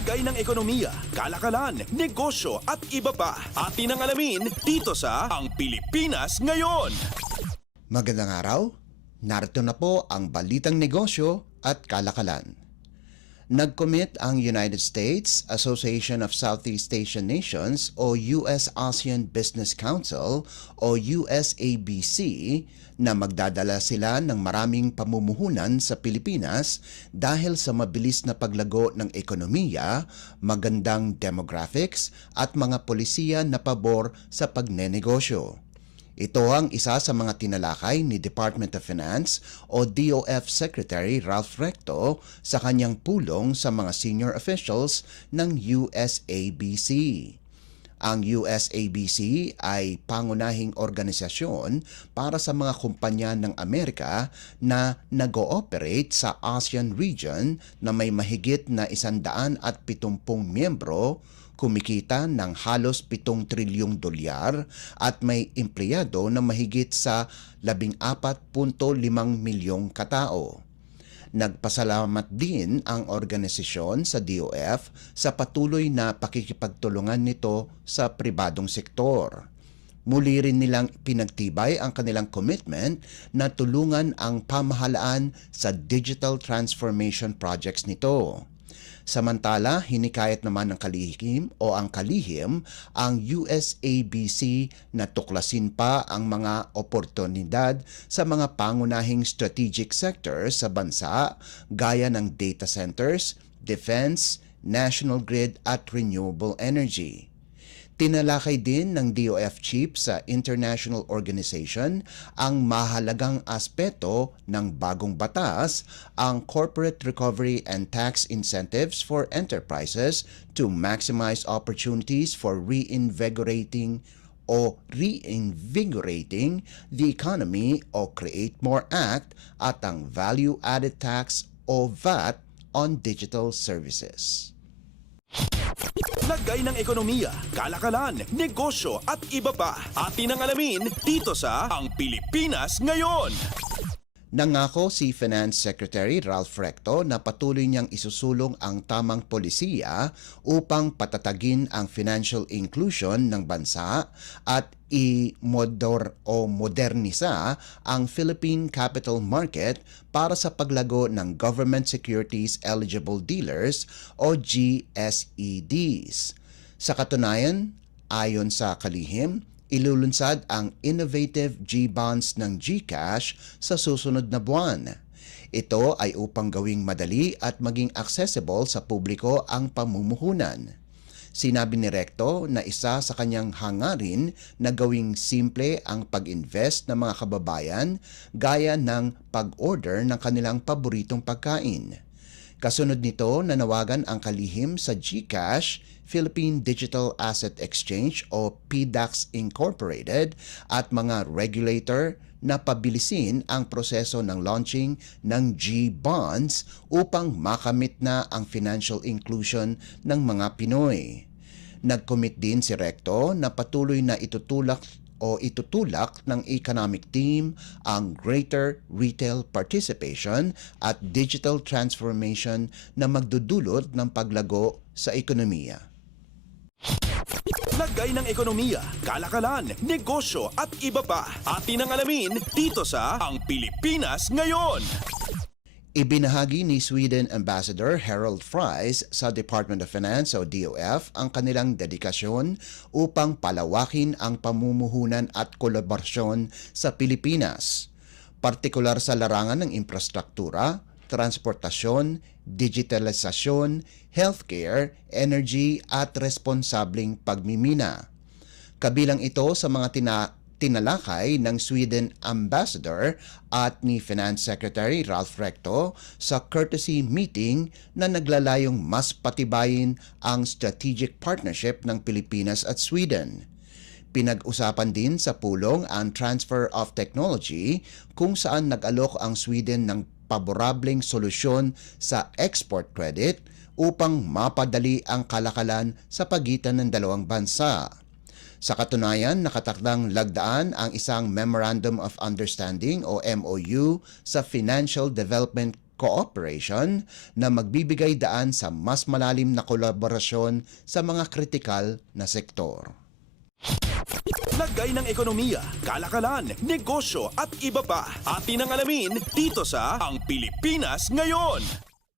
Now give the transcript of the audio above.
Lagay ng ekonomiya, kalakalan, negosyo at iba pa. Atin ang alamin dito sa Ang Pilipinas Ngayon. Magandang araw, narito na po ang balitang negosyo at kalakalan. Nag-commit ang United States Association of Southeast Asian Nations o US-ASEAN Business Council o USABC na magdadala sila ng maraming pamumuhunan sa Pilipinas dahil sa mabilis na paglago ng ekonomiya, magandang demographics at mga polisiya na pabor sa pagnenegosyo. Ito ang isa sa mga tinalakay ni Department of Finance o DOF Secretary Ralph Recto sa kanyang pulong sa mga senior officials ng USABC. Ang USABC ay pangunahing organisasyon para sa mga kumpanya ng Amerika na nag-ooperate sa ASEAN region na may mahigit na 170 miyembro, kumikita ng halos 7 trilyong dolyar at may empleyado na mahigit sa 14.5 milyong katao. Nagpasalamat din ang organisasyon sa DOF sa patuloy na pakikipagtulungan nito sa pribadong sektor. Muli rin nilang pinagtibay ang kanilang commitment na tulungan ang pamahalaan sa digital transformation projects nito. Samantala, hinikayat naman ng kalihim ang USABC na tuklasin pa ang mga oportunidad sa mga pangunahing strategic sectors sa bansa gaya ng data centers, defense, national grid at renewable energy. Tinalakay din ng DOF Chief sa International Organization ang mahalagang aspeto ng bagong batas, ang Corporate Recovery and Tax Incentives for Enterprises to maximize opportunities for reinvigorating the economy o Create More Act at ang Value Added Tax o VAT on digital services. Lagay ng ekonomiya, kalakalan, negosyo at iba pa. Atin ang alamin dito sa Ang Pilipinas Ngayon. Nangako si Finance Secretary Ralph Recto na patuloy niyang isusulong ang tamang polisiya upang patatagin ang financial inclusion ng bansa at modernisa ang Philippine capital market para sa paglago ng Government Securities Eligible Dealers o GSEDs. Sa katunayan, ayon sa kalihim, ilulunsad ang innovative G-bonds ng GCash sa susunod na buwan. Ito ay upang gawing madali at maging accessible sa publiko ang pamumuhunan. Sinabi ni Recto na isa sa kanyang hangarin na gawing simple ang pag-invest ng mga kababayan gaya ng pag-order ng kanilang paboritong pagkain. Kasunod nito, nanawagan ang kalihim sa GCash, Philippine Digital Asset Exchange o PDAX Incorporated at mga regulator na pabilisin ang proseso ng launching ng G-bonds upang makamit na ang financial inclusion ng mga Pinoy. Nag-commit din si Recto na patuloy na itutulak ng economic team ang greater retail participation at digital transformation na magdudulot ng paglago sa ekonomiya. Lagay ng ekonomiya, kalakalan, negosyo at iba pa. Atin ang alamin dito sa Ang Pilipinas Ngayon. Ibinahagi ni Sweden Ambassador Harold Fries sa Department of Finance o DOF ang kanilang dedikasyon upang palawakin ang pamumuhunan at kolaborasyon sa Pilipinas, partikular sa larangan ng infrastruktura, transportasyon, digitalisasyon, healthcare, energy at responsabling pagmimina. Kabilang ito sa mga tinalakay ng Sweden Ambassador at ni Finance Secretary Ralph Recto sa courtesy meeting na naglalayong mas patibayin ang strategic partnership ng Pilipinas at Sweden. Pinag-usapan din sa pulong ang transfer of technology kung saan nag-alok ang Sweden ng paborableng solusyon sa export credit upang mapadali ang kalakalan sa pagitan ng dalawang bansa. Sa katunayan, nakatakdang lagdaan ang isang Memorandum of Understanding o MOU sa Financial Development cooperation na magbibigay daan sa mas malalim na kolaborasyon sa mga kritikal na sektor. Lagay ng ekonomiya, kalakalan, negosyo at iba pa. Atin ang alamin dito sa Ang Pilipinas Ngayon.